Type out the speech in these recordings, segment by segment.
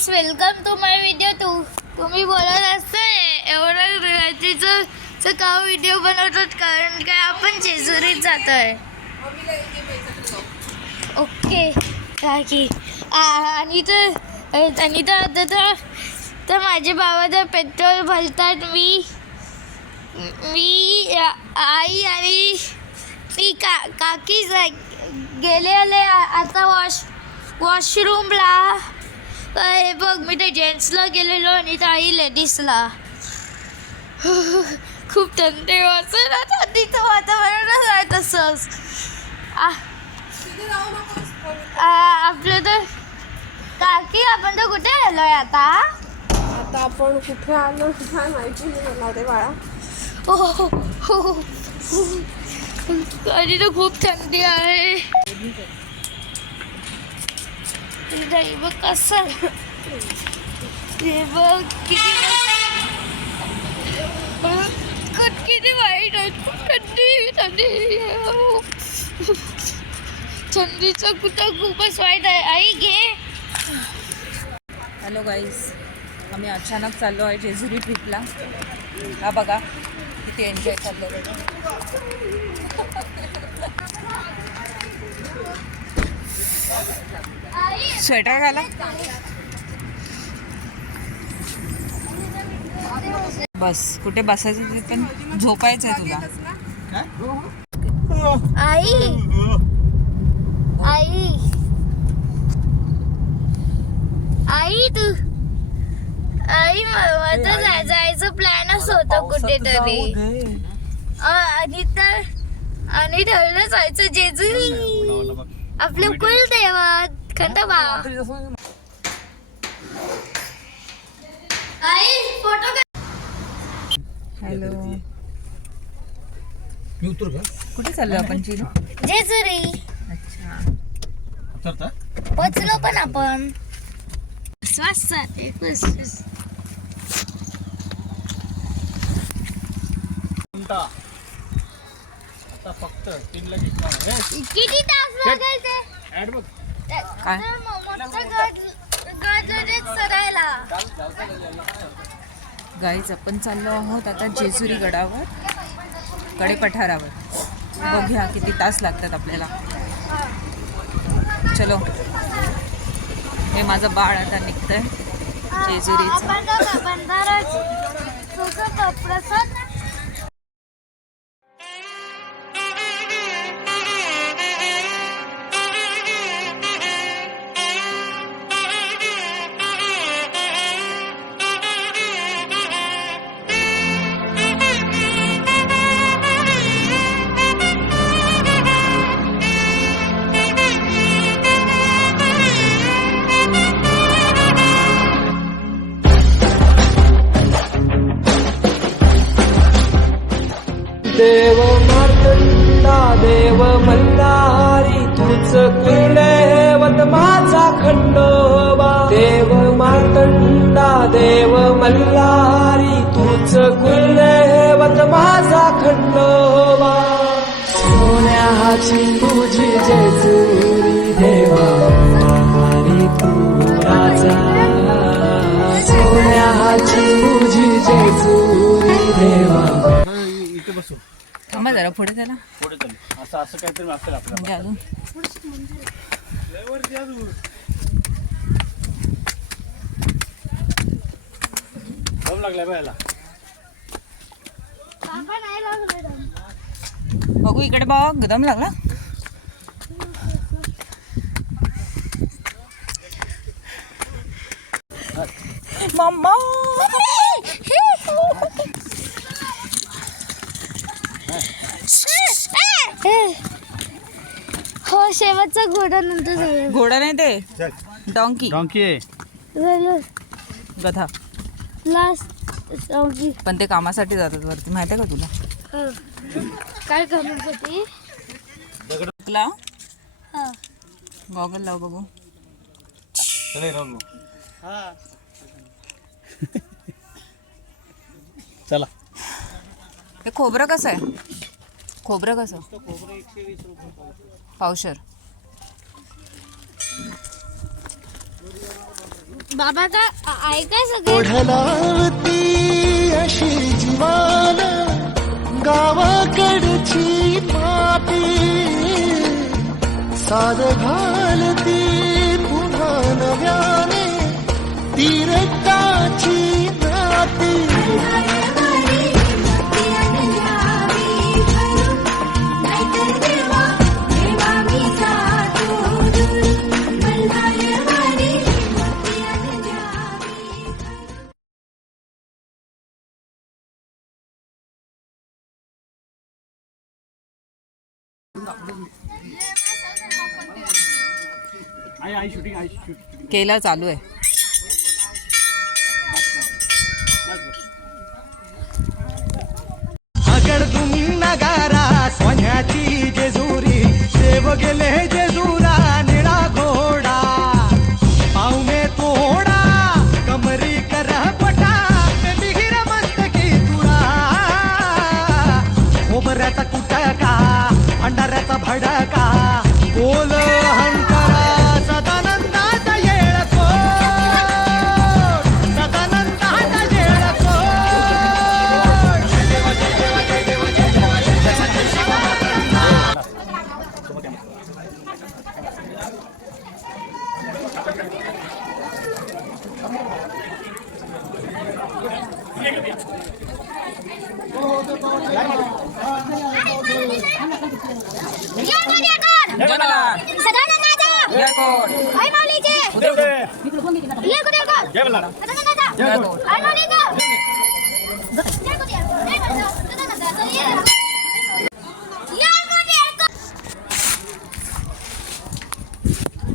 Guys, welcome to my video. तुम्ही बोलत असताय एवढं रात्रीचं का व्हिडिओ बनवतात, कारण काय आपण जेजुरीत जातोय. ओके काकी आणि तर माझे बाबा तर पेट्रोल भरतात. मी आई आणि ती काकी गेलेले आता वॉशरूमला. हे बघ, मी ते जेंट्सला गेलेलो आणि आई लेडीजला. खूप थंडी वाजते ना, थंडीचं वातावरणच आहे तसंच. आपलं तर काकी, आपण तर कुठे आलोय आता आपण कुठे आलो काय माहिती नाही मला ते बाळा. आणि तर खूप थंडी आहे. हे बघ कसं, हे बघ किती वाईट आहे. थंडीचं कुठं खूपच वाईट आहे. आई घे. हॅलो गाईज, आम्ही अचानक चाललो आहे जेजुरी ट्रिपला. हा बघा किती एन्जॉय चाललो आहे. स्वेटर घाला. बस कुठे बसायचं ते पण झोपायचं आहे तुला. आई आई आई तू आई, माझं जायचं प्लॅनच होतं कुठेतरी. आणि ठरलं जायचं जेजुरी, आपलं कुलदैवत खंडोबा. आई फोटो. हॅलो, कुठे चाललो आपण चिरू? जेजुरी. अच्छा, पोचलो पण आपण. स्वस्त आता फक्त 3 किती तास लागायचे चढायला? गाईज, आपण चाललो आहोत आता जेजुरी गडावर, कडेपठारावर. बघूया किती तास लागतात आपल्याला. चलो, हे माझं बाळ आता निघतंय जेजुरीचं. देव मार्तंडा देव मल्हारी, तूच कुलदैवत माझा खंडोबा. देव मार्तंडा देव मल्हारी, तूच कुलदैवत माझा खंडोबा. सोन्याची तुझी जेजुरी देवा, आणि तू राजा. सोन्याची तुझी जेजुरी देवा. थांबा जरा, पुढे चला. पुढे चालू असं काहीतरी असेल आपल्याला. अजून दम लागलाय बायला. बघू इकडे, बघ गदम लागला. मम्मा हो, शेवटचा घोडा नंतर झालं. घोडा नाही ते, डॉंकी. डॉंकी गधा. Last donkey. पण ते कामासाठी जातात वरती, माहिती आहे का तुला? काय करण्यासाठी? लाव, गॉगल लाव बघू. चला. ते खोबरं कसं आहे? खोबरं कसं? पावशर. बाबा का ऐकाय सगळे ओढलावती अशी जीवान गावाकडची माती साद घालती पुन्हा नव्याने तीरकाची नाती आई शूटिंग केला चालू आहे. आगडतून नगारा सोन्याची जेजुरी देव गेले जेजुरा निळा घोडा पावमे तोडा कमरी कर पटा बिहिर मस्तकी तुरा खोबऱ्याचा कुटका अंडाऱ्याचा भडका बोल हंकारा सदानंदाचा येळको सदानंदाचा येळको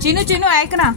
चिनू चिनू ऐक ना.